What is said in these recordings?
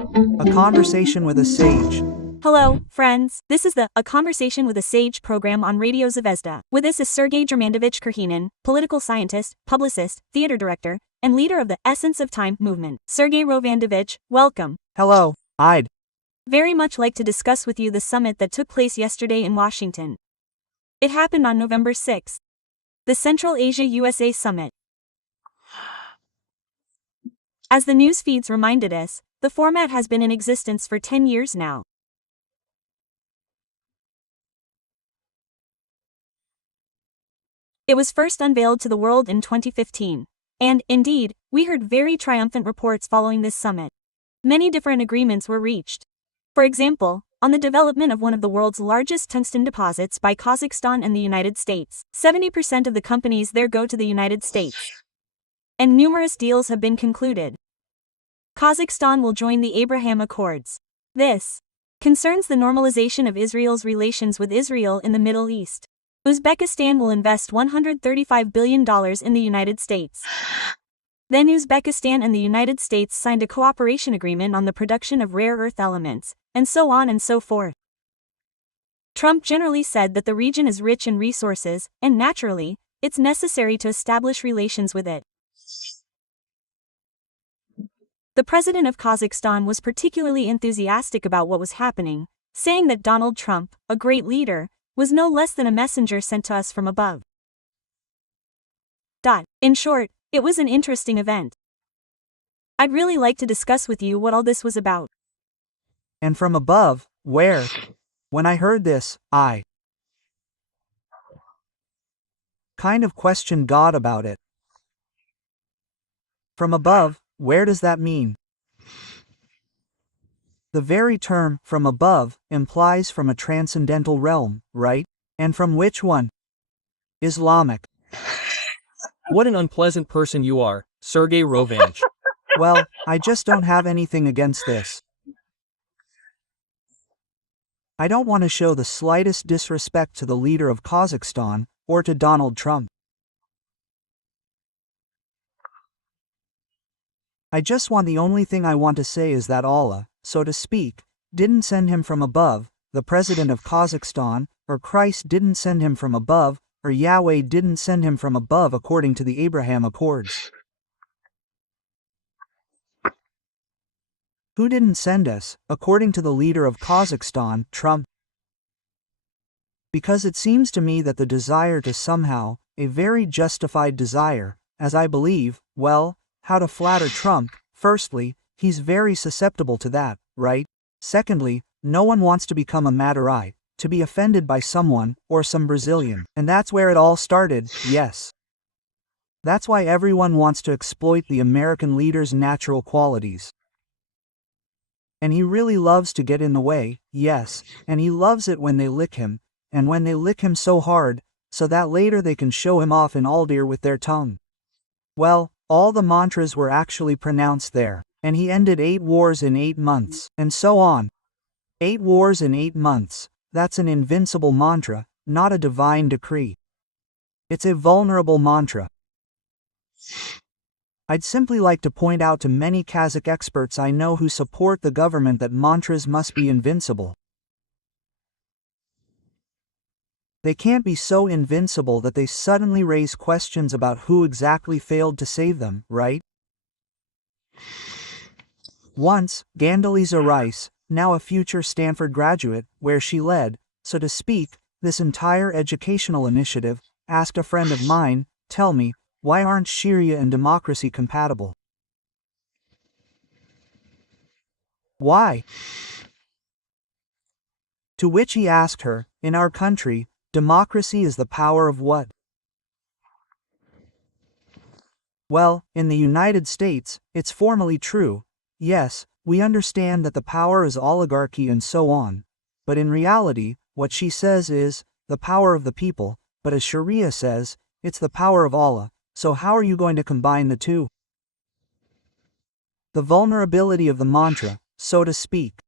A conversation with a sage. Hello, friends. This is the A Conversation with a Sage program on Radio Zvezda. With us is Sergei Germandovich Kurhinin, political scientist, publicist, theater director, and leader of the Essence of Time movement. Sergei Rovandovich, welcome. Hello, I'd very much like to discuss with you the summit that took place yesterday in Washington. It happened on November 6th. The Central Asia USA Summit. As the news feeds reminded us, the format has been in existence for 10 years now. It was first unveiled to the world in 2015. And, indeed, we heard very triumphant reports following this summit. Many different agreements were reached. For example, on the development of one of the world's largest tungsten deposits by Kazakhstan and the United States. 70% of the companies there go to the United States. And numerous deals have been concluded. Kazakhstan will join the Abraham Accords. This concerns the normalization of Israel's relations with Israel in the Middle East. Uzbekistan will invest $135 billion in the United States. Then Uzbekistan and the United States signed a cooperation agreement on the production of rare earth elements, and so on and so forth. Trump generally said that the region is rich in resources, and naturally, it's necessary to establish relations with it. The president of Kazakhstan was particularly enthusiastic about what was happening, saying that Donald Trump, a great leader, was no less than a messenger sent to us from above. In short, it was an interesting event. I'd really like to discuss with you what all this was about. And from above, where? When I heard this, I kind of questioned God about it. From above, where does that mean? The very term, from above, implies from a transcendental realm, right? And from which one? Islamic. What an unpleasant person you are, Sergei Rovanch. Well, I just don't have anything against this. I don't want to show the slightest disrespect to the leader of Kazakhstan, or to Donald Trump. I just want the only thing I want to say is that Allah, so to speak, didn't send him from above, the president of Kazakhstan, or Christ didn't send him from above, or Yahweh didn't send him from above according to the Abraham Accords. Who didn't send us, according to the leader of Kazakhstan, Trump? Because it seems to me that the desire to somehow, a very justified desire, as I believe, well, how to flatter Trump, firstly, he's very susceptible to that, right? Secondly, no one wants to become a Madurai, to be offended by someone, or some Brazilian. And that's where it all started, yes. That's why everyone wants to exploit the American leader's natural qualities. And he really loves to get in the way, yes, and he loves it when they lick him, and when they lick him so hard, so that later they can show him off in Aldir with their tongue. Well, all the mantras were actually pronounced there, and he ended 8 wars in 8 months, and so on. 8 wars in 8 months, that's an invincible mantra, not a divine decree. It's a vulnerable mantra. I'd simply like to point out to many Kazakh experts I know who support the government that mantras must be invincible. They can't be so invincible that they suddenly raise questions about who exactly failed to save them, right? Once, Gandalisa Rice, now a future Stanford graduate, where she led, so to speak, this entire educational initiative, asked a friend of mine, tell me, why aren't Sharia and democracy compatible? Why? To which he asked her, in our country, democracy is the power of what? Well, in the United States, it's formally true. Yes, we understand that the power is oligarchy and so on. But in reality, what she says is, the power of the people, but as Sharia says, it's the power of Allah, so how are you going to combine the two? The vulnerability of the mantra, so to speak.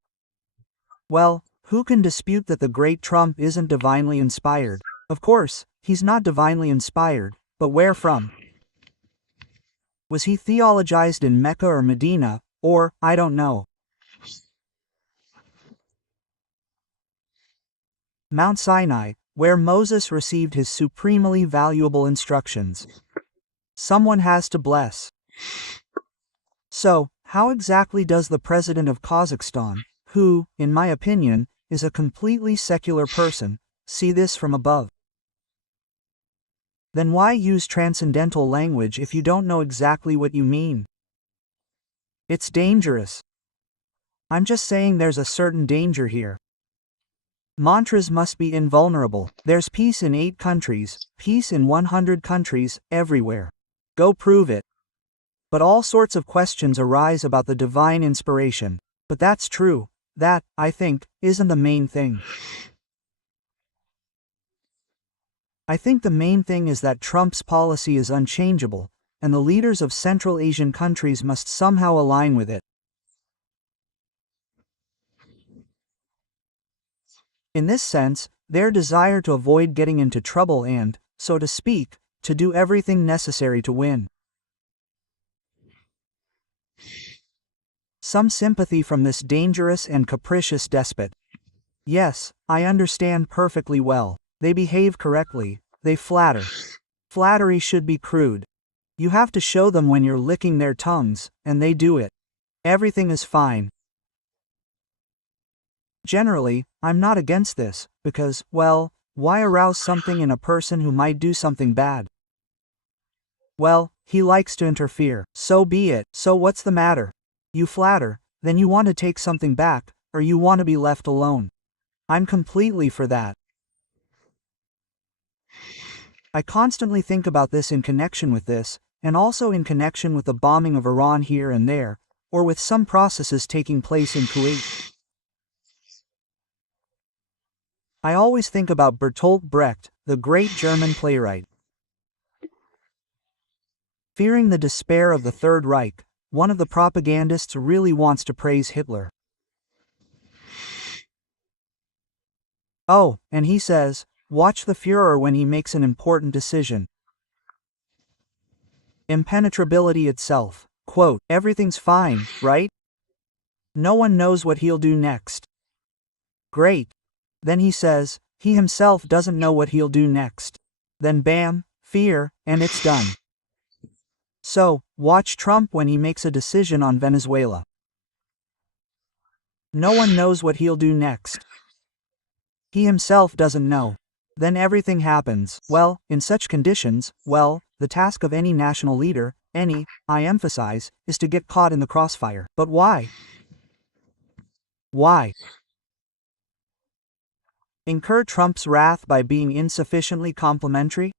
Well, who can dispute that the great Trump isn't divinely inspired? Of course, he's not divinely inspired, but where from? Was he theologized in Mecca or Medina, or, I don't know. Mount Sinai, where Moses received his supremely valuable instructions. Someone has to bless. So, how exactly does the president of Kazakhstan, who, in my opinion, is a completely secular person, see this from above? Then why use transcendental language if you don't know exactly what you mean? It's dangerous. I'm just saying there's a certain danger here. Mantras must be invulnerable. There's peace in 8 countries, peace in 100 countries, everywhere. Go prove it. But all sorts of questions arise about the divine inspiration. But that's true. That, I think, isn't the main thing. I think the main thing is that Trump's policy is unchangeable, and the leaders of Central Asian countries must somehow align with it. In this sense, their desire to avoid getting into trouble and, so to speak, to do everything necessary to win. Some sympathy from this dangerous and capricious despot. Yes, I understand perfectly well. They behave correctly, they flatter. Flattery should be crude. You have to show them when you're licking their tongues, and they do it. Everything is fine. Generally, I'm not against this, because, well, why arouse something in a person who might do something bad? Well, he likes to interfere, so be it. So what's the matter? You flatter, then you want to take something back, or you want to be left alone. I'm completely for that. I constantly think about this in connection with this, and also in connection with the bombing of Iran here and there, or with some processes taking place in Kuwait. I always think about Bertolt Brecht, the great German playwright. Fearing the despair of the Third Reich, one of the propagandists really wants to praise Hitler. Oh, and he says, watch the Führer when he makes an important decision. Impenetrability itself. Quote, everything's fine, right? No one knows what he'll do next. Great. Then he says, he himself doesn't know what he'll do next. Then bam, fear, and it's done. So, watch Trump when he makes a decision on Venezuela. No one knows what he'll do next. He himself doesn't know. Then everything happens. Well, in such conditions, well, the task of any national leader, I emphasize, is to get caught in the crossfire. But why? Why? Incur Trump's wrath by being insufficiently complimentary?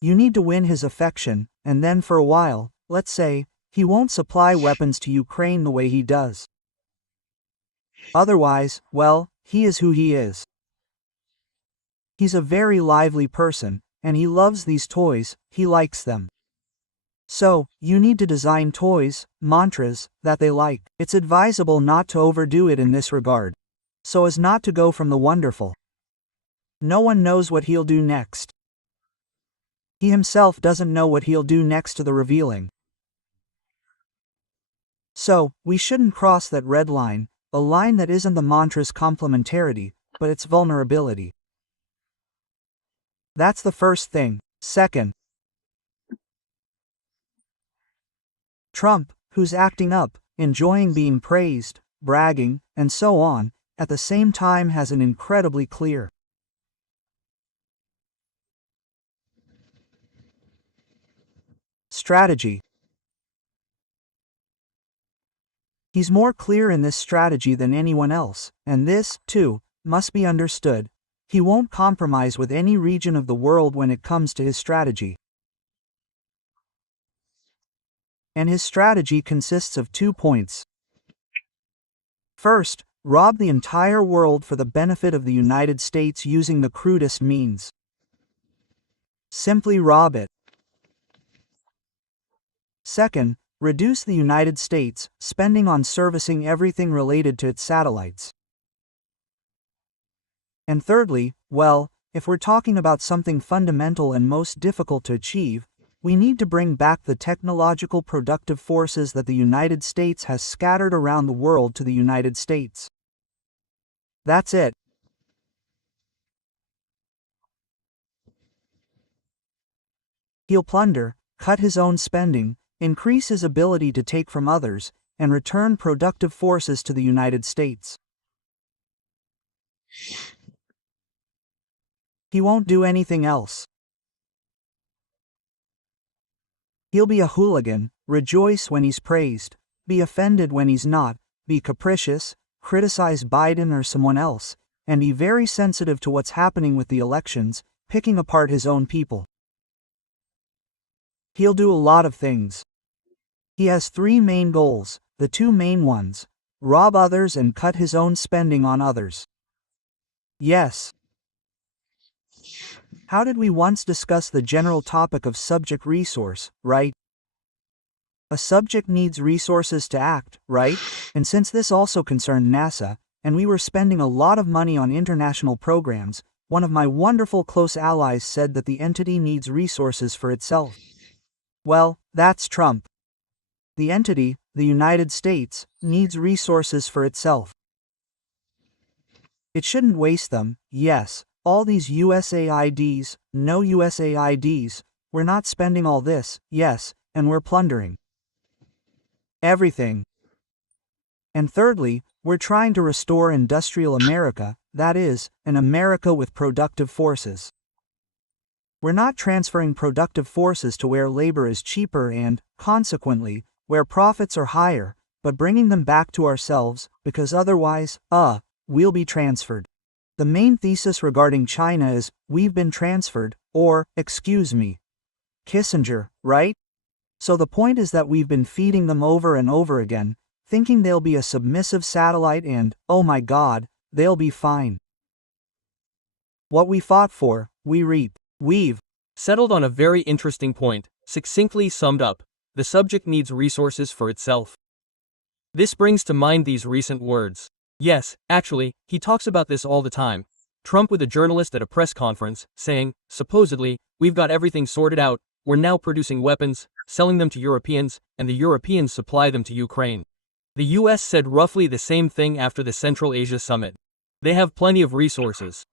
You need to win his affection, and then for a while, let's say, he won't supply weapons to Ukraine the way he does. Otherwise, well, he is who he is. He's a very lively person, and he loves these toys, he likes them. So, you need to design toys, mantras, that they like. It's advisable not to overdo it in this regard, so as not to go from the wonderful. No one knows what he'll do next. He himself doesn't know what he'll do next to the revealing. So, we shouldn't cross that red line, a line that isn't the mantra's complementarity, but its vulnerability. That's the first thing. Second, Trump, who's acting up, enjoying being praised, bragging, and so on, at the same time has an incredibly clear strategy. He's more clear in this strategy than anyone else, and this, too, must be understood. He won't compromise with any region of the world when it comes to his strategy. And his strategy consists of 2 points. First, rob the entire world for the benefit of the United States using the crudest means. Simply rob it. Second, reduce the United States spending on servicing everything related to its satellites. And thirdly, well, if we're talking about something fundamental and most difficult to achieve, we need to bring back the technological productive forces that the United States has scattered around the world to the United States. That's it. He'll plunder, cut his own spending, increase his ability to take from others, and return productive forces to the United States. He won't do anything else. He'll be a hooligan, rejoice when he's praised, be offended when he's not, be capricious, criticize Biden or someone else, and be very sensitive to what's happening with the elections, picking apart his own people. He'll do a lot of things. He has 3 main goals, the 2 main ones: rob others and cut his own spending on others. Yes. How did we once discuss the general topic of subject resource, right? A subject needs resources to act, right? And since this also concerned NASA, and we were spending a lot of money on international programs, one of my wonderful close allies said that the entity needs resources for itself. Well, that's Trump. The entity, the United States, needs resources for itself. It shouldn't waste them. Yes, all these USAIDs, no USAIDs, we're not spending all this, yes, and we're plundering everything. And thirdly, we're trying to restore industrial America, that is, an America with productive forces. We're not transferring productive forces to where labor is cheaper and, consequently, where profits are higher, but bringing them back to ourselves, because otherwise, we'll be transferred. The main thesis regarding China is, we've been transferred, or, excuse me, Kissinger, right? So the point is that we've been feeding them over and over again, thinking they'll be a submissive satellite and, oh my God, they'll be fine. What we fought for, we reap. We've Settled on a very interesting point, succinctly summed up. The subject needs resources for itself. This brings to mind these recent words. Yes, actually, he talks about this all the time. Trump with a journalist at a press conference, saying, supposedly, we've got everything sorted out, we're now producing weapons, selling them to Europeans, and the Europeans supply them to Ukraine. The US said roughly the same thing after the Central Asia Summit. They have plenty of resources.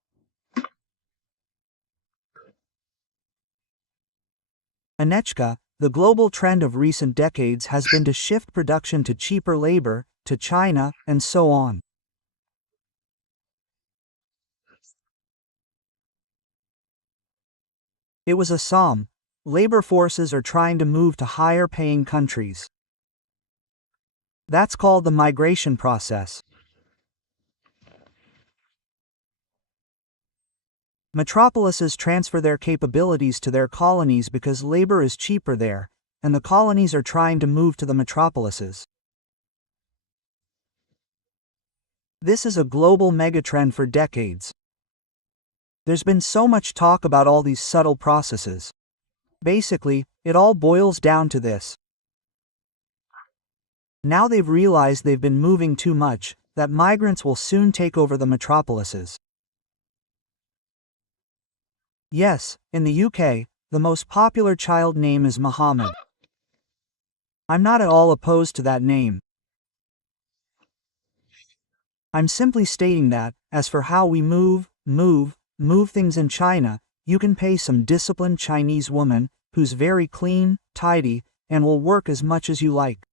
Anechka, the global trend of recent decades has been to shift production to cheaper labor, to China, and so on. It was a psalm. Labor forces are trying to move to higher paying countries. That's called the migration process. Metropolises transfer their capabilities to their colonies because labor is cheaper there, and the colonies are trying to move to the metropolises. This is a global megatrend for decades. There's been so much talk about all these subtle processes. Basically, it all boils down to this. Now they've realized they've been moving too much, that migrants will soon take over the metropolises. Yes, in the UK, the most popular child name is Muhammad. I'm not at all opposed to that name. I'm simply stating that, as for how we move things in China, you can pay some disciplined Chinese woman, who's very clean, tidy, and will work as much as you like.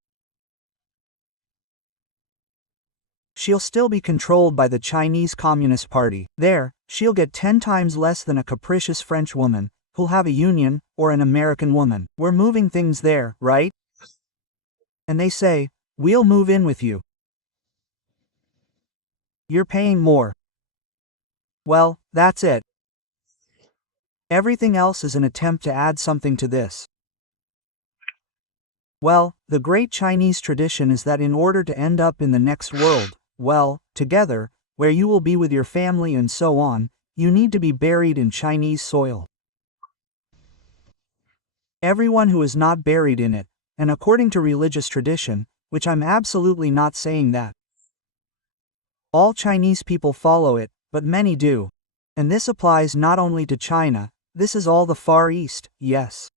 She'll still be controlled by the Chinese Communist Party. There, she'll get 10 times less than a capricious French woman, who'll have a union, or an American woman. We're moving things there, right? And they say, we'll move in with you. You're paying more. Well, that's it. Everything else is an attempt to add something to this. Well, the great Chinese tradition is that in order to end up in the next world, together, where you will be with your family and so on, you need to be buried in Chinese soil. Everyone who is not buried in it, and according to religious tradition, which I'm absolutely not saying that all Chinese people follow it, but many do. And this applies not only to China, this is all the Far East, yes.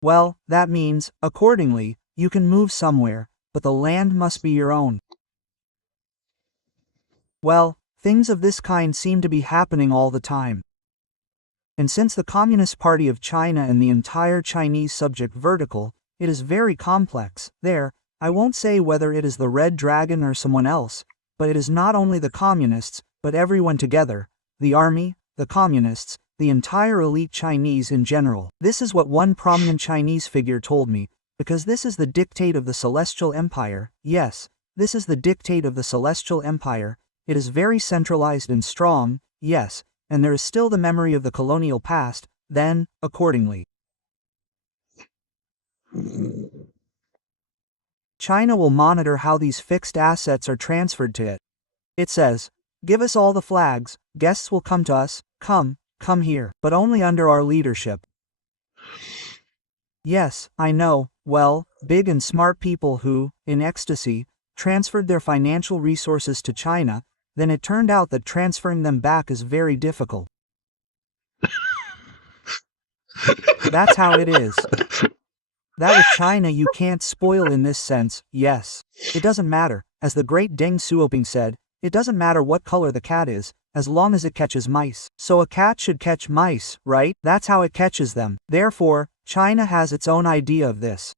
Well, that means, accordingly, you can move somewhere, but the land must be your own. Well, things of this kind seem to be happening all the time. And since the Communist Party of China and the entire Chinese subject vertical, it is very complex. There, I won't say whether it is the Red Dragon or someone else, but it is not only the communists, but everyone together, the army, the communists, the entire elite Chinese in general. This is what one prominent Chinese figure told me, because this is the dictate of the Celestial Empire. Yes, this is the dictate of the Celestial Empire. It is very centralized and strong, yes, and there is still the memory of the colonial past, then, accordingly. China will monitor how these fixed assets are transferred to it. It says, "Give us all the flags, guests will come to us, come here, but only under our leadership." Yes, I know, well, big and smart people who, in ecstasy, transferred their financial resources to China, then it turned out that transferring them back is very difficult. That's how it is. That with China you can't spoil in this sense, yes. It doesn't matter, as the great Deng Xiaoping said, it doesn't matter what color the cat is, as long as it catches mice. So a cat should catch mice, right? That's how it catches them. Therefore, China has its own idea of this.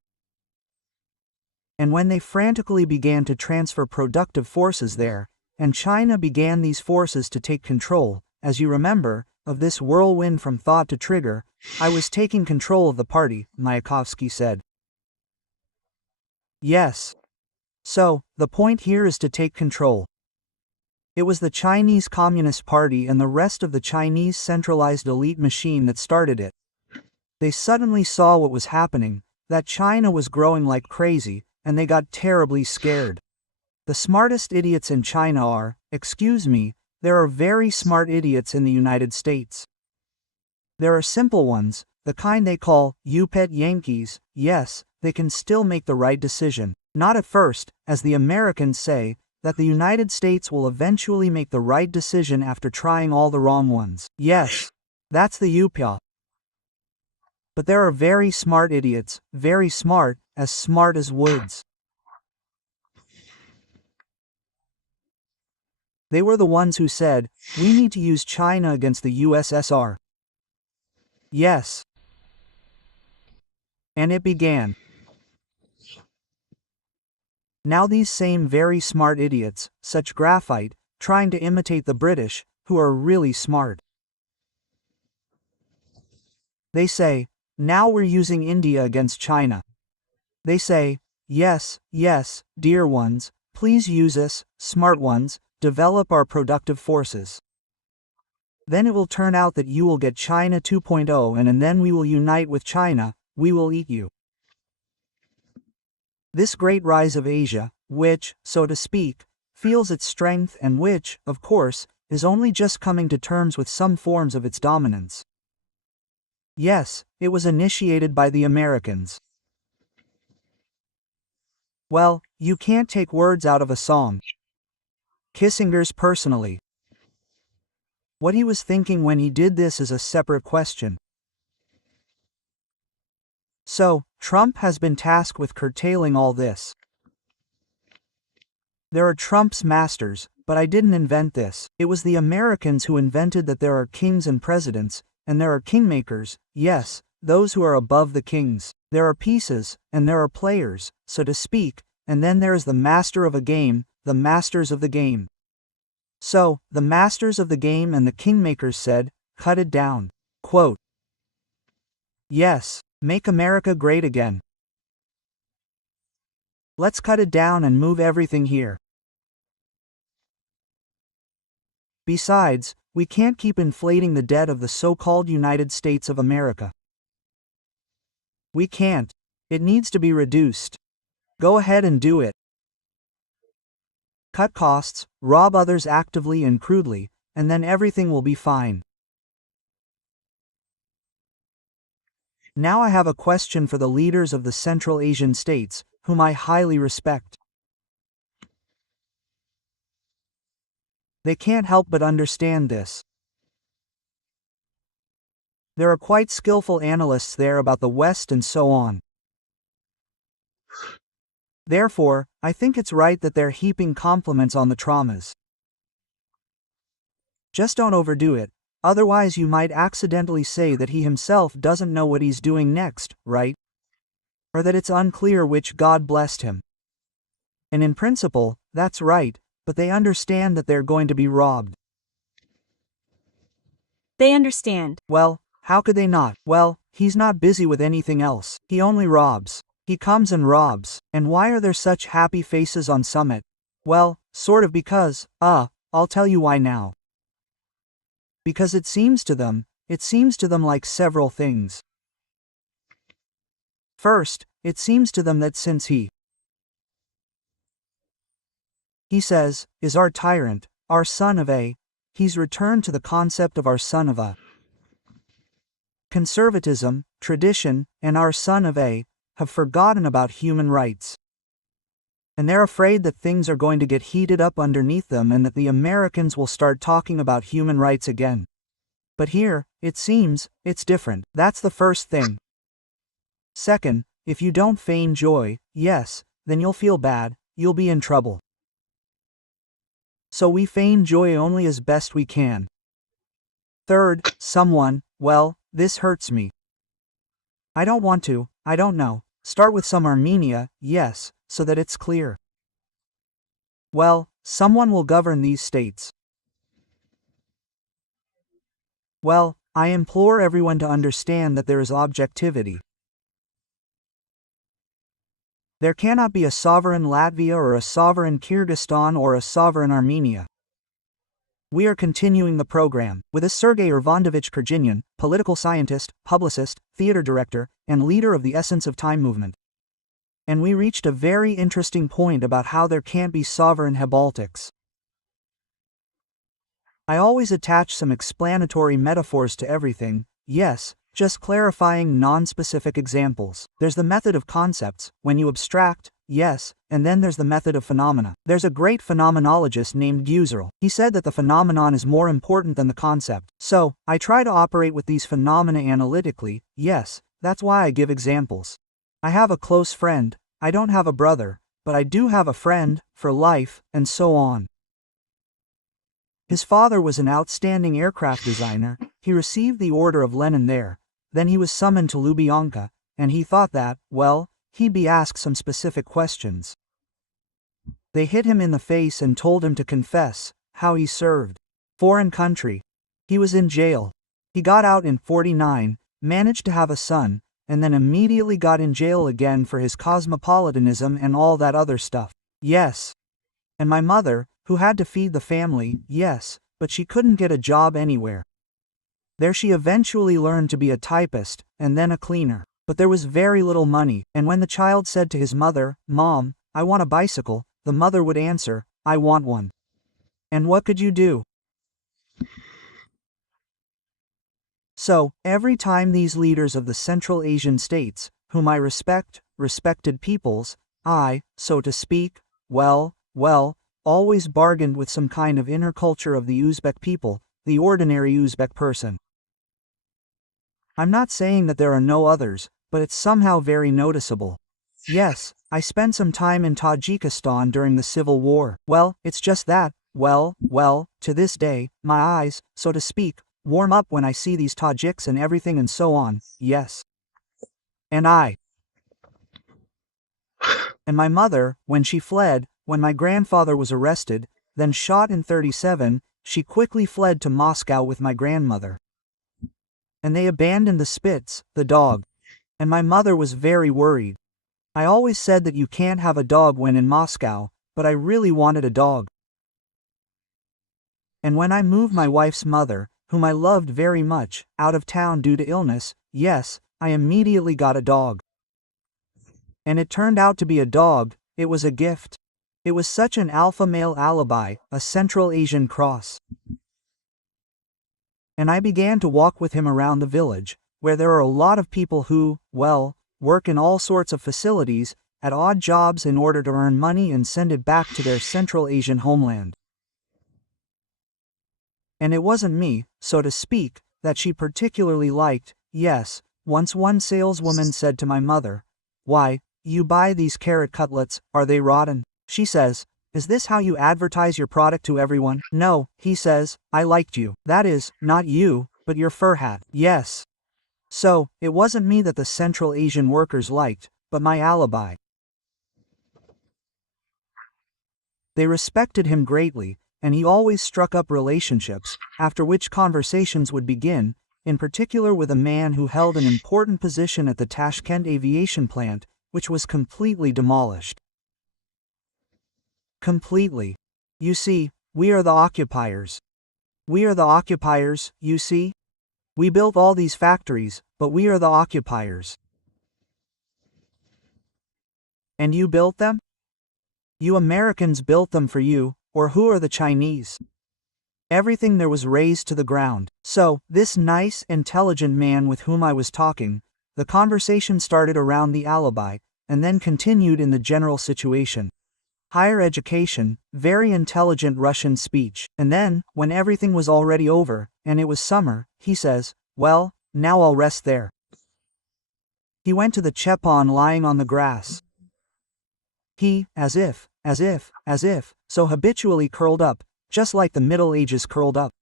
And when they frantically began to transfer productive forces there, and China began these forces to take control, as you remember, of this whirlwind from thought to trigger, I was taking control of the party, Mayakovsky said. Yes. So, the point here is to take control. It was the Chinese Communist Party and the rest of the Chinese centralized elite machine that started it. They suddenly saw what was happening, that China was growing like crazy, and they got terribly scared. The smartest idiots in China are, excuse me, there are very smart idiots in the United States. There are simple ones, the kind they call "you-pet Yankees." Yes, they can still make the right decision. Not at first, as the Americans say, that the United States will eventually make the right decision after trying all the wrong ones. Yes, that's the UPA. But there are very smart idiots, very smart as woods. They were the ones who said, we need to use China against the USSR. Yes. And it began. Now these same very smart idiots, such graphite, trying to imitate the British, who are really smart. They say, now we're using India against China. They say, yes, dear ones, please use us, smart ones, develop our productive forces. Then it will turn out that you will get China 2.0 and then we will unite with China, we will eat you. This great rise of Asia, which, so to speak, feels its strength and which, of course, is only just coming to terms with some forms of its dominance. Yes, it was initiated by the Americans. Well, you can't take words out of a song. Kissinger's personally. What he was thinking when he did this is a separate question. So, Trump has been tasked with curtailing all this. There are Trump's masters, but I didn't invent this. It was the Americans who invented that there are kings and presidents, and there are kingmakers, yes, those who are above the kings. There are pieces, and there are players, so to speak, and then there is the master of a game, the masters of the game. So, the masters of the game and the kingmakers said, cut it down. Quote, yes, make America great again. Let's cut it down and move everything here. Besides, we can't keep inflating the debt of the so-called United States of America. We can't. It needs to be reduced. Go ahead and do it. Cut costs, rob others actively and crudely, and then everything will be fine. Now I have a question for the leaders of the Central Asian states, whom I highly respect. They can't help but understand this. There are quite skillful analysts there about the West and so on. Therefore, I think it's right that they're heaping compliments on the traumas. Just don't overdo it, Otherwise you might accidentally say that he himself doesn't know what he's doing next, right? Or that it's unclear which God blessed him. And in principle, that's right, but they understand that they're going to be robbed. They understand. Well, how could they not? Well, he's not busy with anything else. He only robs. He comes and robs. And why are there such happy faces on Summit? Well, sort of because, I'll tell you why now. Because it seems to them like several things. First, it seems to them that since he says, is our tyrant, our son of a, he's returned to the concept of our son of a. Conservatism, tradition, and our son of a, have forgotten about human rights. And they're afraid that things are going to get heated up underneath them and that the Americans will start talking about human rights again. But here, it seems, it's different. That's the first thing. Second, if you don't feign joy, yes, then you'll feel bad, you'll be in trouble. So we feign joy only as best we can. Third, someone, well, this hurts me. I don't want to, I don't know, start with some Armenia, yes, so that it's clear. Well, someone will govern these states. Well, I implore everyone to understand that there is objectivity. There cannot be a sovereign Latvia or a sovereign Kyrgyzstan or a sovereign Armenia. We are continuing the program with a Sergei Irvanovich Kurginian, political scientist, publicist, theater director, and leader of the Essence of Time movement. And we reached a very interesting point about how there can't be sovereign Baltics. I always attach some explanatory metaphors to everything, yes, just clarifying non-specific examples. There's the method of concepts, when you abstract, yes, and then there's the method of phenomena. There's a great phenomenologist named Husserl. He said that the phenomenon is more important than the concept. So, I try to operate with these phenomena analytically, yes, that's why I give examples. I have a close friend, I don't have a brother, but I do have a friend, for life, and so on. His father was an outstanding aircraft designer, he received the Order of Lenin there, then he was summoned to Lubyanka, and he thought that, well, he'd be asked some specific questions. They hit him in the face and told him to confess how he served. Foreign country. He was in jail. He got out in 49, managed to have a son, and then immediately got in jail again for his cosmopolitanism and all that other stuff. Yes. And my mother, who had to feed the family, yes, but she couldn't get a job anywhere. There she eventually learned to be a typist, and then a cleaner. But there was very little money, and when the child said to his mother, "Mom, I want a bicycle," the mother would answer, "I want one." And what could you do? So, every time these leaders of the Central Asian states, whom I respected peoples, I, so to speak, well, always bargained with some kind of inner culture of the Uzbek people, the ordinary Uzbek person. I'm not saying that there are no others, but it's somehow very noticeable. Yes, I spent some time in Tajikistan during the Civil War. Well, it's just that, well, to this day, my eyes, so to speak, warm up when I see these Tajiks and everything and so on, yes. And my mother, when she fled, when my grandfather was arrested, then shot in 37, she quickly fled to Moscow with my grandmother. And they abandoned the Spitz, the dog. And my mother was very worried. I always said that you can't have a dog when in Moscow, but I really wanted a dog. And when I moved my wife's mother, whom I loved very much, out of town due to illness, yes, I immediately got a dog. And it turned out to be a dog, it was a gift. It was such an alpha male alibi, a Central Asian cross. And I began to walk with him around the village, where there are a lot of people who, well, work in all sorts of facilities, at odd jobs in order to earn money and send it back to their Central Asian homeland. And it wasn't me, so to speak, that she particularly liked. Yes, once one saleswoman said to my mother, "Why, you buy these carrot cutlets, are they rotten?" She says, Is this how you advertise your product to everyone? No, he says, I liked you. That is, not you, but your fur hat. Yes. So, it wasn't me that the Central Asian workers liked, but my alibi. They respected him greatly, and he always struck up relationships, after which conversations would begin, in particular with a man who held an important position at the Tashkent aviation plant, which was completely demolished. Completely. You see, we are the occupiers. We are the occupiers, you see? We built all these factories, but we are the occupiers. And you built them? You Americans built them for you, or who are the Chinese? Everything there was razed to the ground. So, this nice, intelligent man with whom I was talking, the conversation started around the alibi, and then continued in the general situation. Higher education, very intelligent Russian speech. And then, when everything was already over, and it was summer, he says, well, now I'll rest there. He went to the Chepon lying on the grass. He, as if, so habitually curled up, just like the Middle Ages curled up.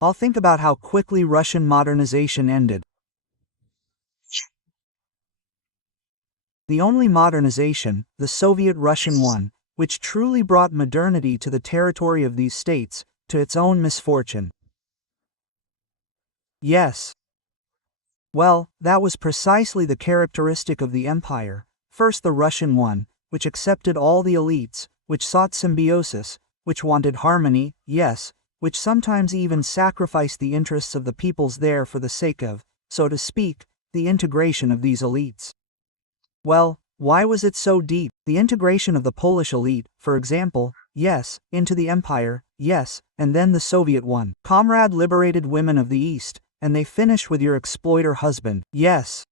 I'll think about how quickly Russian modernization ended. The only modernization, the Soviet-Russian one, which truly brought modernity to the territory of these states, to its own misfortune. Yes. Well, that was precisely the characteristic of the empire, first the Russian one, which accepted all the elites, which sought symbiosis, which wanted harmony, yes, which sometimes even sacrificed the interests of the peoples there for the sake of, so to speak, the integration of these elites. Well, why was it so deep? The integration of the Polish elite, for example, yes, into the empire, yes, and then the Soviet one. Comrade liberated women of the East, and they finished with your exploiter husband, yes.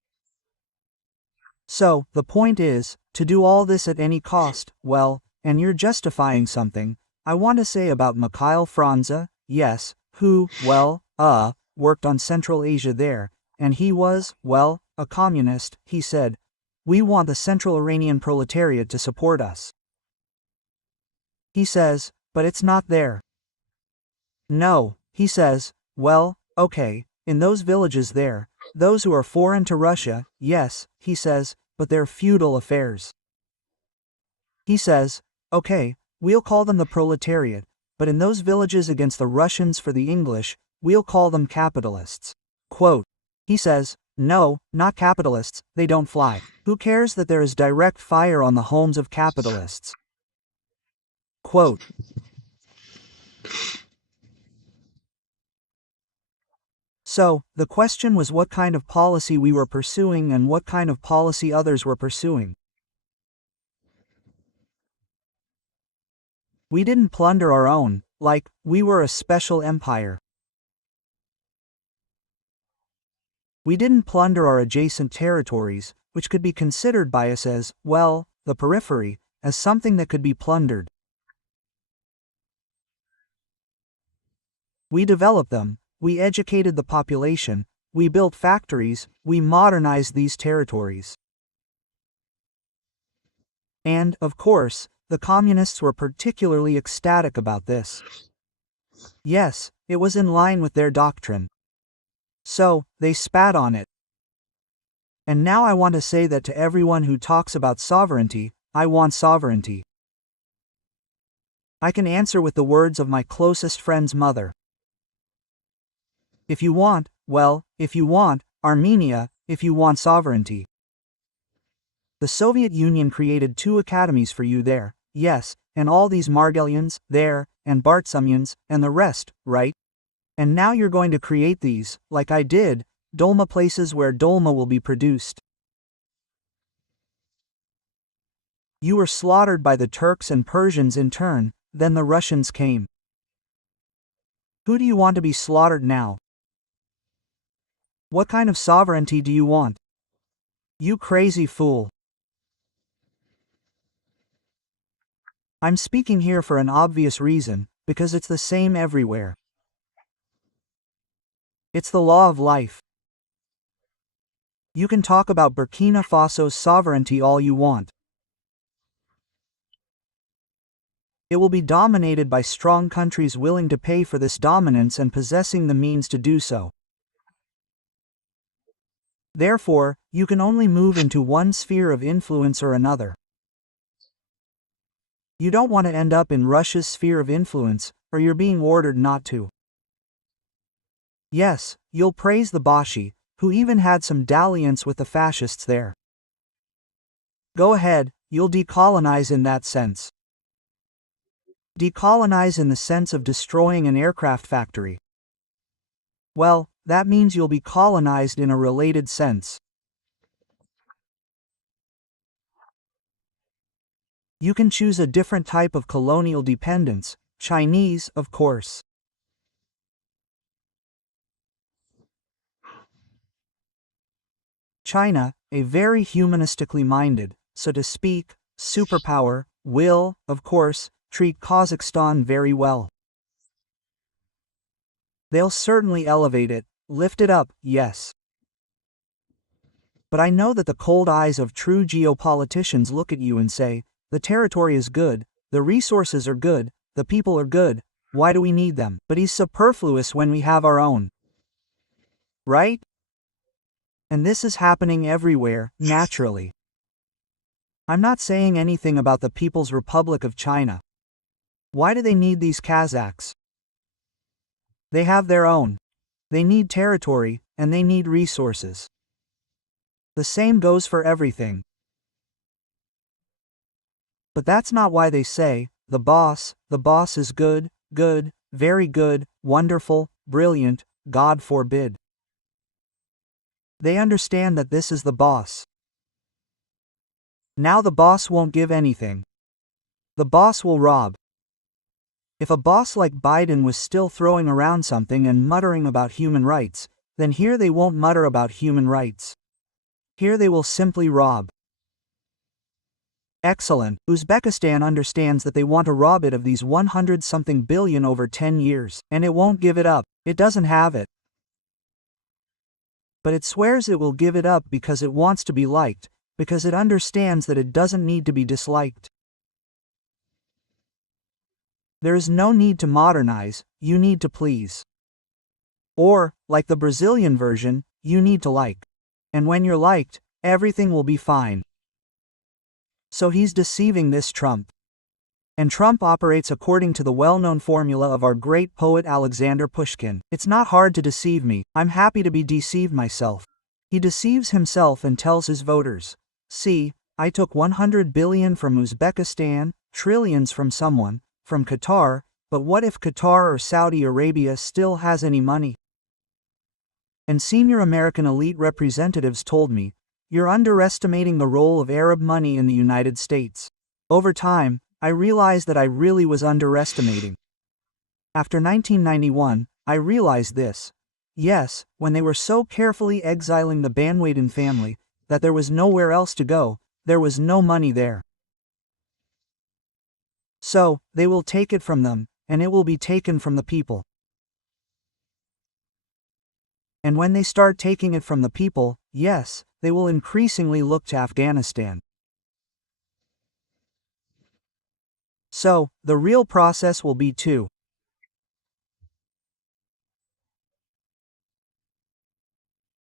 So, the point is, to do all this at any cost, well, and you're justifying something, I want to say about Mikhail Franza, yes, who, well, worked on Central Asia there, and he was, well, a communist, he said, we want the Central Iranian proletariat to support us. He says, but it's not there. No, he says, well, okay, in those villages there, those who are foreign to Russia, yes, he says, but they're feudal affairs. He says, okay, we'll call them the proletariat, but in those villages against the Russians for the English, we'll call them capitalists. Quote, he says, no, not capitalists, they don't fly. Who cares that there is direct fire on the homes of capitalists? Quote. So, the question was what kind of policy we were pursuing and what kind of policy others were pursuing. We didn't plunder our own, like, we were a special empire. We didn't plunder our adjacent territories, which could be considered by us as, well, the periphery, as something that could be plundered. We developed them, we educated the population, we built factories, we modernized these territories. And, of course, the communists were particularly ecstatic about this. Yes, it was in line with their doctrine. So, they spat on it. And now I want to say that to everyone who talks about sovereignty, I want sovereignty. I can answer with the words of my closest friend's mother. If you want, well, if you want, Armenia, if you want sovereignty. The Soviet Union created 2 academies for you there, yes, and all these Margelians, there, and Bartsumians, and the rest, right? And now you're going to create these, like I did, dolma places where dolma will be produced. You were slaughtered by the Turks and Persians in turn, then the Russians came. Who do you want to be slaughtered now? What kind of sovereignty do you want? You crazy fool. I'm speaking here for an obvious reason, because it's the same everywhere. It's the law of life. You can talk about Burkina Faso's sovereignty all you want. It will be dominated by strong countries willing to pay for this dominance and possessing the means to do so. Therefore, you can only move into one sphere of influence or another. You don't want to end up in Russia's sphere of influence, or you're being ordered not to. Yes, you'll praise the Boshi, who even had some dalliance with the fascists there. Go ahead, you'll decolonize in that sense. Decolonize in the sense of destroying an aircraft factory. Well, that means you'll be colonized in a related sense. You can choose a different type of colonial dependence, Chinese, of course. China, a very humanistically minded, so to speak, superpower, will, of course, treat Kazakhstan very well. They'll certainly elevate it, lift it up, yes. But I know that the cold eyes of true geopoliticians look at you and say, the territory is good, the resources are good, the people are good, why do we need them? But he's superfluous when we have our own. Right? And this is happening everywhere, naturally. I'm not saying anything about the People's Republic of China. Why do they need these Kazakhs? They have their own. They need territory, and they need resources. The same goes for everything. But that's not why they say, the boss is good, good, very good, wonderful, brilliant, God forbid. They understand that this is the boss. Now the boss won't give anything. The boss will rob. If a boss like Biden was still throwing around something and muttering about human rights, then here they won't mutter about human rights. Here they will simply rob. Excellent. Uzbekistan understands that they want to rob it of these 100-something billion over 10 years, and it won't give it up. It doesn't have it. But it swears it will give it up because it wants to be liked, because it understands that it doesn't need to be disliked. There is no need to modernize, you need to please. Or, like the Brazilian version, you need to like. And when you're liked, everything will be fine. So he's deceiving this Trump. And Trump operates according to the well-known formula of our great poet Alexander Pushkin. It's not hard to deceive me, I'm happy to be deceived myself. He deceives himself and tells his voters, see, I took 100 billion from Uzbekistan, trillions from someone, from Qatar, but what if Qatar or Saudi Arabia still has any money? And senior American elite representatives told me, you're underestimating the role of Arab money in the United States. Over time, I realized that I really was underestimating. After 1991, I realized this. Yes, when they were so carefully exiling the Banwaden family, that there was nowhere else to go, there was no money there. So, they will take it from them, and it will be taken from the people. And when they start taking it from the people, yes, they will increasingly look to Afghanistan. So, the real process will be two.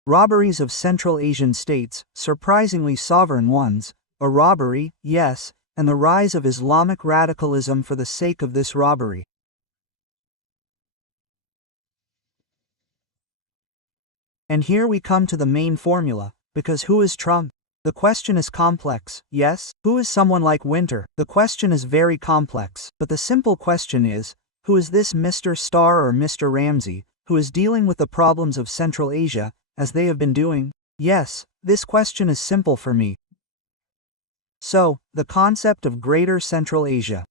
Robberies of Central Asian states, surprisingly sovereign ones, a robbery, yes, and the rise of Islamic radicalism for the sake of this robbery. And here we come to the main formula, because who is Trump? The question is complex, yes? Who is someone like Winter? The question is very complex, but the simple question is, who is this Mr. Starr or Mr. Ramsey, who is dealing with the problems of Central Asia, as they have been doing? Yes, this question is simple for me. So, the concept of Greater Central Asia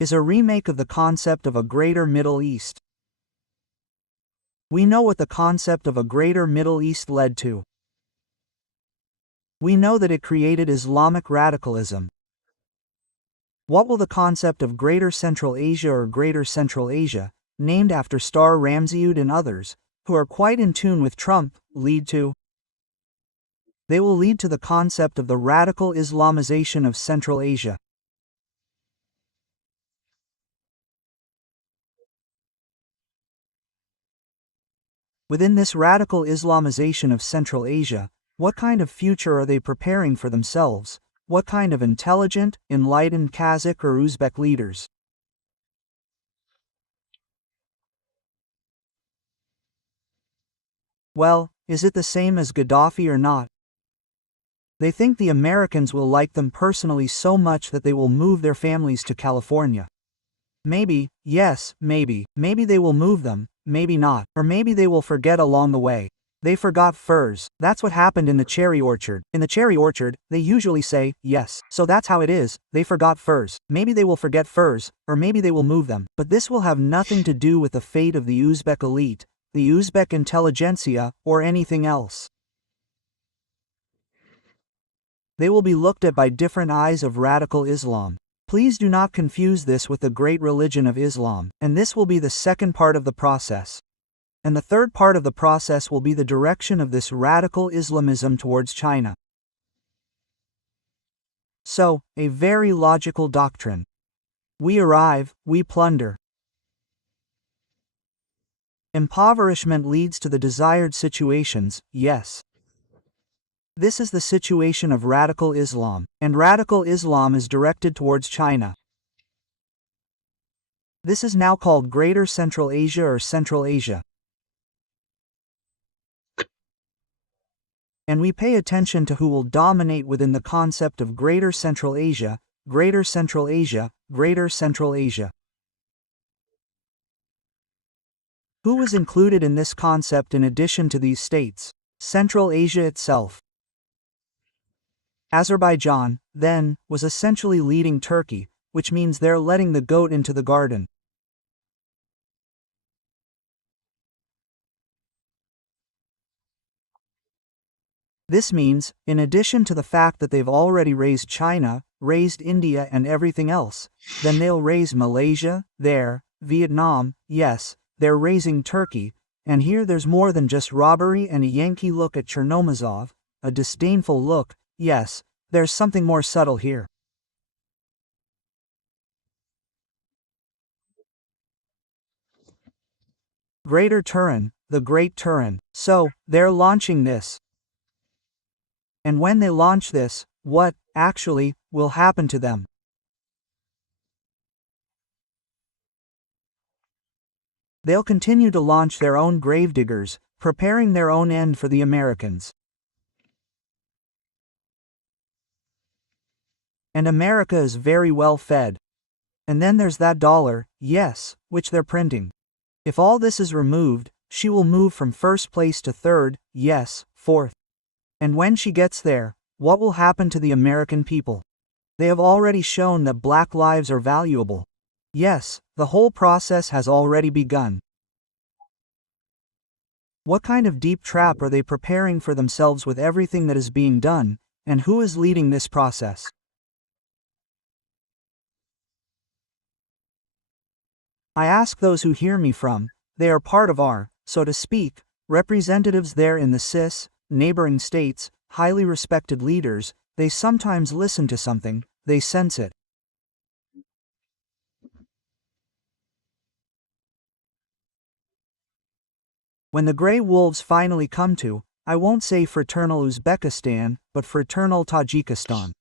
is a remake of the concept of a Greater Middle East. We know what the concept of a Greater Middle East led to. We know that it created Islamic radicalism. What will the concept of Greater Central Asia or Greater Central Asia, named after Starr Ramseyud and others, who are quite in tune with Trump, lead to? They will lead to the concept of the radical Islamization of Central Asia. Within this radical Islamization of Central Asia, what kind of future are they preparing for themselves? What kind of intelligent, enlightened Kazakh or Uzbek leaders? Well, is it the same as Gaddafi or not? They think the Americans will like them personally so much that they will move their families to California. Maybe, yes, maybe they will move them, maybe not, or maybe they will forget along the way. They forgot furs. That's what happened in the cherry orchard. In the cherry orchard, they usually say, yes, so that's how it is, they forgot furs. Maybe they will forget furs, or maybe they will move them. But this will have nothing to do with the fate of the Uzbek elite, the Uzbek intelligentsia, or anything else. They will be looked at by different eyes of radical Islam. Please do not confuse this with the great religion of Islam, and this will be the second part of the process. And the third part of the process will be the direction of this radical Islamism towards China. So, a very logical doctrine. We arrive, we plunder. Impoverishment leads to the desired situations, yes. This is the situation of radical Islam, and radical Islam is directed towards China. This is now called Greater Central Asia or Central Asia. And we pay attention to who will dominate within the concept of Greater Central Asia, Greater Central Asia, Greater Central Asia. Who was included in this concept in addition to these states? Central Asia itself. Azerbaijan, then, was essentially leading Turkey, which means they're letting the goat into the garden. This means, in addition to the fact that they've already raised China, raised India and everything else, then they'll raise Malaysia, there, Vietnam, yes, they're raising Turkey, and here there's more than just robbery and a Yankee look at Chernomazov, a disdainful look, yes, there's something more subtle here. Greater Turan, the Great Turan, so, they're launching this. And when they launch this, what, actually, will happen to them? They'll continue to launch their own gravediggers, preparing their own end for the Americans. And America is very well fed. And then there's that dollar, yes, which they're printing. If all this is removed, she will move from first place to third, yes, fourth. And when she gets there, what will happen to the American people? They have already shown that black lives are valuable. Yes, the whole process has already begun. What kind of deep trap are they preparing for themselves with everything that is being done, and who is leading this process? I ask those who hear me from, they are part of our, so to speak, representatives there in the CIS, neighboring states, highly respected leaders, they sometimes listen to something, they sense it. When the grey wolves finally come to, I won't say fraternal Uzbekistan, but fraternal Tajikistan.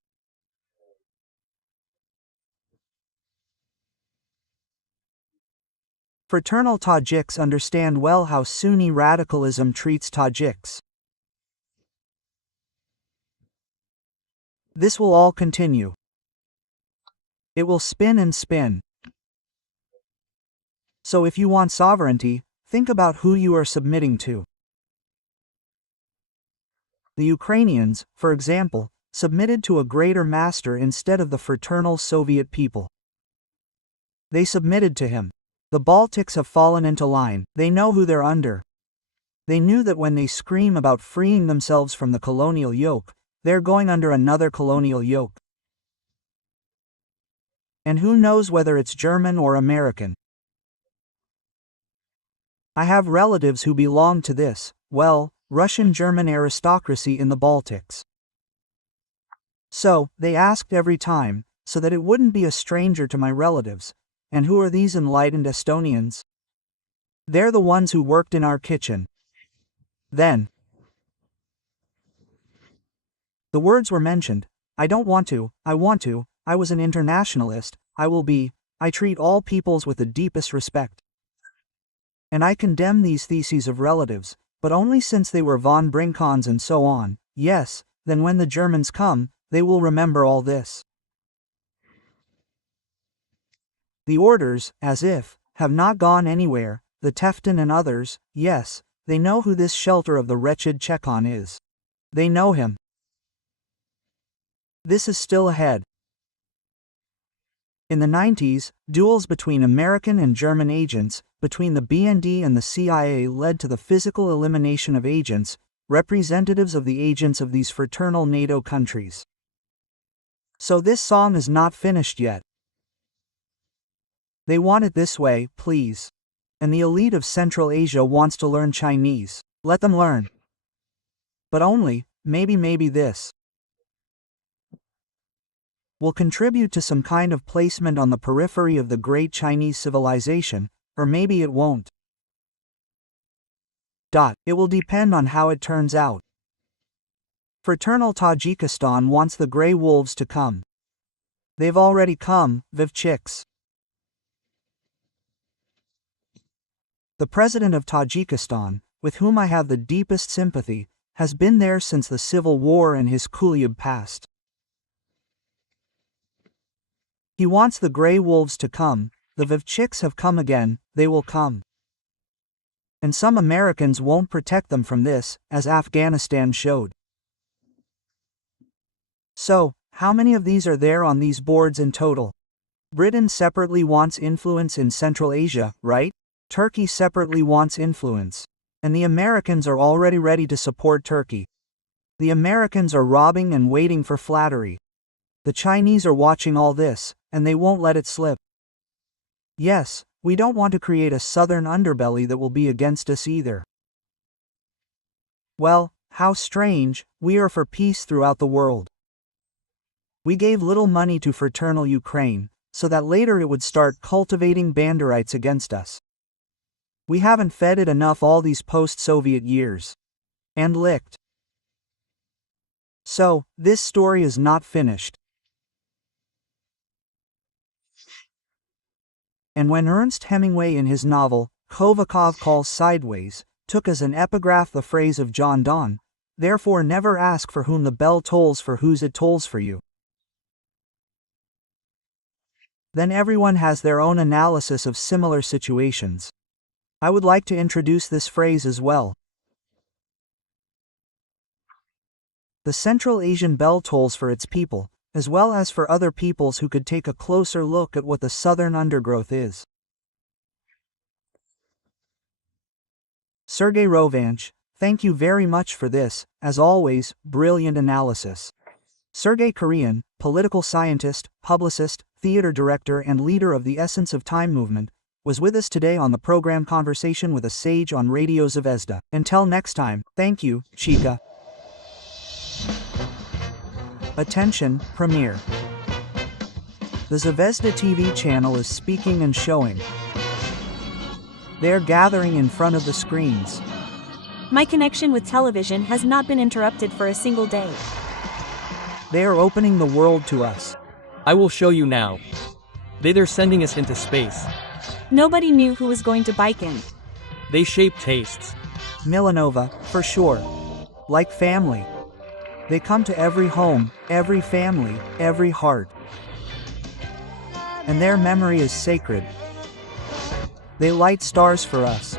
Fraternal Tajiks understand well how Sunni radicalism treats Tajiks. This will all continue. It will spin and spin. So if you want sovereignty, think about who you are submitting to. The Ukrainians, for example, submitted to a greater master instead of the fraternal Soviet people. They submitted to him. The Baltics have fallen into line, they know who they're under. They knew that when they scream about freeing themselves from the colonial yoke, they're going under another colonial yoke. And who knows whether it's German or American. I have relatives who belong to this, well, Russian-German aristocracy in the Baltics. So, they asked every time, so that it wouldn't be a stranger to my relatives, and who are these enlightened Estonians? They're the ones who worked in our kitchen. Then the words were mentioned. I don't want to, I want to, I was an internationalist, I will be, I treat all peoples with the deepest respect. And I condemn these theses of relatives, but only since they were von Brinkons and so on. Yes, then when the Germans come, they will remember all this. The orders, as if, have not gone anywhere, the Tefton and others, yes, they know who this shelter of the wretched Chekon is. They know him. This is still ahead. In the 90s, duels between American and German agents, between the BND and the CIA led to the physical elimination of agents, representatives of the agents of these fraternal NATO countries. So this song is not finished yet. They want it this way, please. And the elite of Central Asia wants to learn Chinese. Let them learn. But only, maybe this will contribute to some kind of placement on the periphery of the great Chinese civilization, or maybe it won't. It will depend on how it turns out. Fraternal Tajikistan wants the grey wolves to come. They've already come, Vivchiks. The president of Tajikistan, with whom I have the deepest sympathy, has been there since the civil war and his Kulyab passed. He wants the grey wolves to come, the Vivchiks have come again, they will come. And some Americans won't protect them from this, as Afghanistan showed. So, how many of these are there on these boards in total? Britain separately wants influence in Central Asia, right? Turkey separately wants influence. And the Americans are already ready to support Turkey. The Americans are robbing and waiting for flattery. The Chinese are watching all this, and they won't let it slip. Yes, we don't want to create a southern underbelly that will be against us either. Well, how strange, we are for peace throughout the world. We gave little money to fraternal Ukraine, so that later it would start cultivating Banderites against us. We haven't fed it enough all these post-Soviet years. And licked. So, this story is not finished. And when Ernest Hemingway in his novel, Kovakov Calls Sideways, took as an epigraph the phrase of John Donne, therefore never ask for whom the bell tolls for whose it tolls for you. Then everyone has their own analysis of similar situations. I would like to introduce this phrase as well. The Central Asian bell tolls for its people, as well as for other peoples who could take a closer look at what the southern undergrowth is. Sergei Rovanch, thank you very much for this, as always, brilliant analysis. Sergei Korean, political scientist, publicist, theater director and leader of the Essence of Time movement, was with us today on the program Conversation with a Sage on Radio Zvezda. Until next time, thank you, Chica. Attention, premiere. The Zvezda TV channel is speaking and showing. They are gathering in front of the screens. My connection with television has not been interrupted for a single day. They are opening the world to us. I will show you now. They're sending us into space. Nobody knew who was going to bike in. They shape tastes. Milanova, for sure. Like family. They come to every home, every family, every heart. And their memory is sacred. They light stars for us.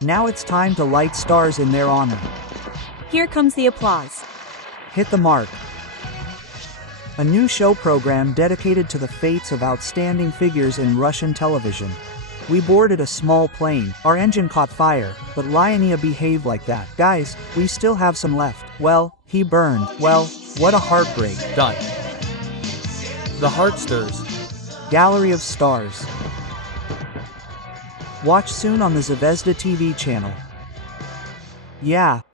Now it's time to light stars in their honor. Here comes the applause. Hit the mark. A new show program dedicated to the fates of outstanding figures in Russian television. We boarded a small plane, our engine caught fire, but Lyonia behaved like that. Guys, we still have some left. Well, he burned. Well, what a heartbreak. The heart stirs. Gallery of Stars. Watch soon on the Zvezda TV channel. Yeah,